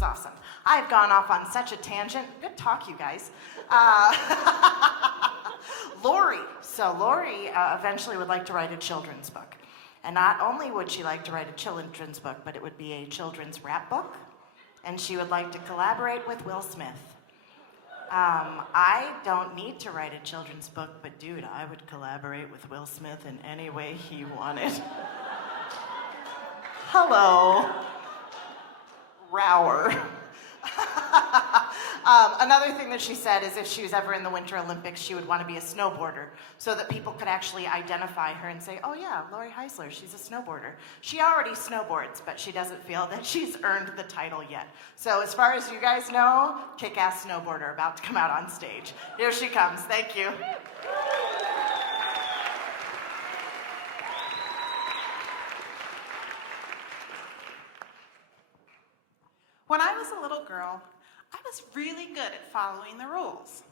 is awesome. I've gone off on such a tangent. Good talk, you guys. Lori. So Lori eventually would like to write a children's book. And not only would she like to write a children's book, but it would be a children's rap book. And she would like to collaborate with Will Smith. I don't need to write a children's book, but dude, I would collaborate with Will Smith in any way he wanted. Hello. Rower. Another thing that she said is if she was ever in the Winter Olympics, she would want to be a snowboarder so that people could actually identify her and say, oh yeah, Lori Heisler, she's a snowboarder. She already snowboards, but she doesn't feel that she's earned the title yet. So as far as you guys know, kick-ass snowboarder about to come out on stage. Here she comes. Thank you. When I was a little girl, I was really good at following the rules.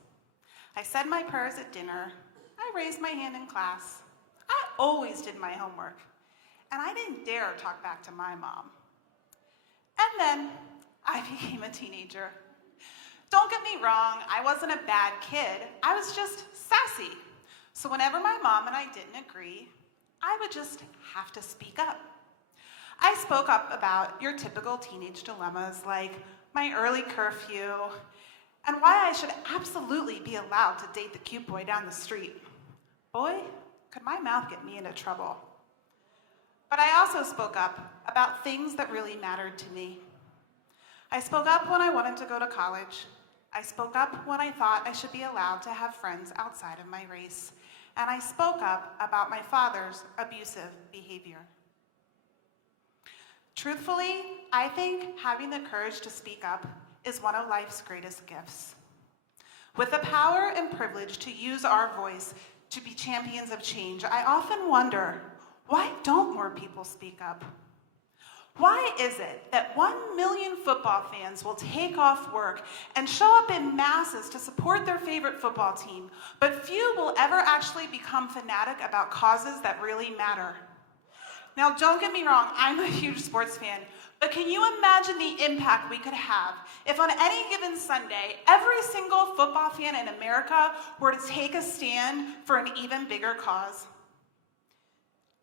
I said my prayers at dinner. I raised my hand in class. I always did my homework. And I didn't dare talk back to my mom. And then I became a teenager. Don't get me wrong, I wasn't a bad kid. I was just sassy. So whenever my mom and I didn't agree, I would just have to speak up. I spoke up about your typical teenage dilemmas like my early curfew and why I should absolutely be allowed to date the cute boy down the street. Boy, could my mouth get me into trouble. But I also spoke up about things that really mattered to me. I spoke up when I wanted to go to college. I spoke up when I thought I should be allowed to have friends outside of my race. And I spoke up about my father's abusive behavior. Truthfully, I think having the courage to speak up is one of life's greatest gifts. With the power and privilege to use our voice to be champions of change, I often wonder, why don't more people speak up? Why is it that 1 million football fans will take off work and show up in masses to support their favorite football team, but few will ever actually become fanatic about causes that really matter? Now, don't get me wrong, I'm a huge sports fan, but can you imagine the impact we could have if on any given Sunday, every single football fan in America were to take a stand for an even bigger cause?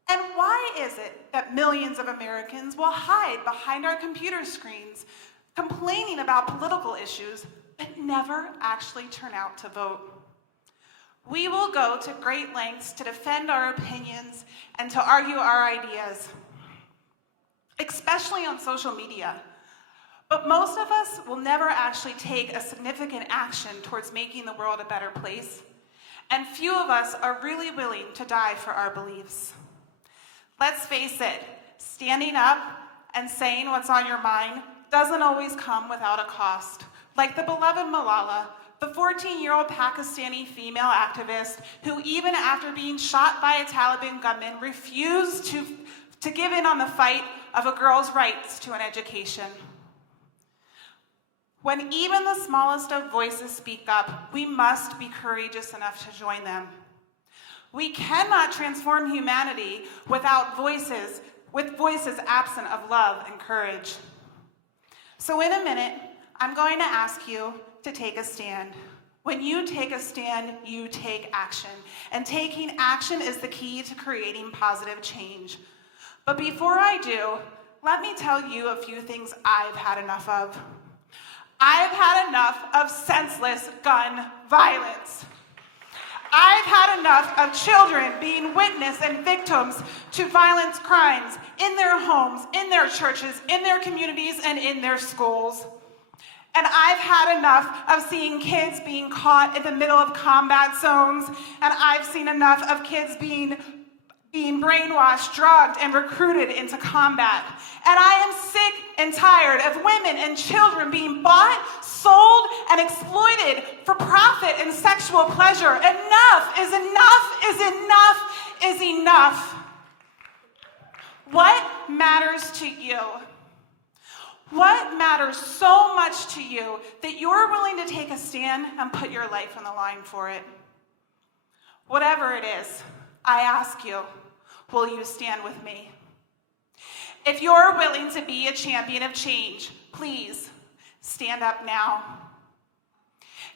And why is it that millions of Americans will hide behind our computer screens, complaining about political issues, but never actually turn out to vote? We will go to great lengths to defend our opinions and to argue our ideas, especially on social media. But most of us will never actually take a significant action towards making the world a better place. And few of us are really willing to die for our beliefs. Let's face it, standing up and saying what's on your mind doesn't always come without a cost. Like the beloved Malala, the 14-year-old Pakistani female activist who, even after being shot by a Taliban gunman, refused to give in on the fight of a girl's rights to an education. When even the smallest of voices speak up, we must be courageous enough to join them. We cannot transform humanity without voices absent of love and courage. So in a minute, I'm going to ask you to take a stand. When you take a stand, you take action. And taking action is the key to creating positive change. But before I do, let me tell you a few things I've had enough of. I've had enough of senseless gun violence. I've had enough of children being witness and victims to violent crimes in their homes, in their churches, in their communities, and in their schools. And I've had enough of seeing kids being caught in the middle of combat zones, and I've seen enough of kids being brainwashed, drugged, and recruited into combat. And I am sick and tired of women and children being bought, sold, and exploited for profit and sexual pleasure. Enough is enough is enough is enough. What matters to you? What matters so much to you that you're willing to take a stand and put your life on the line for it? Whatever it is, I ask you, will you stand with me? If you're willing to be a champion of change, please stand up now.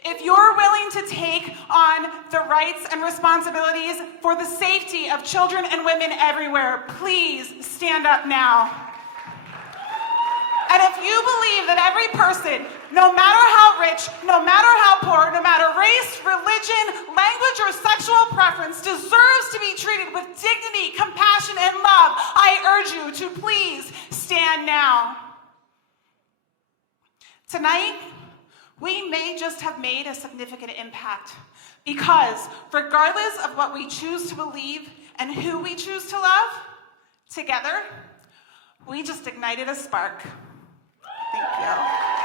If you're willing to take on the rights and responsibilities for the safety of children and women everywhere, please stand up now. And if you believe that every person, no matter how rich, no matter how poor, no matter race, religion, language, or sexual preference, deserves to be treated with dignity, compassion, and love, I urge you to please stand now. Tonight, we may just have made a significant impact because regardless of what we choose to believe and who we choose to love, together, we just ignited a spark. Thank you.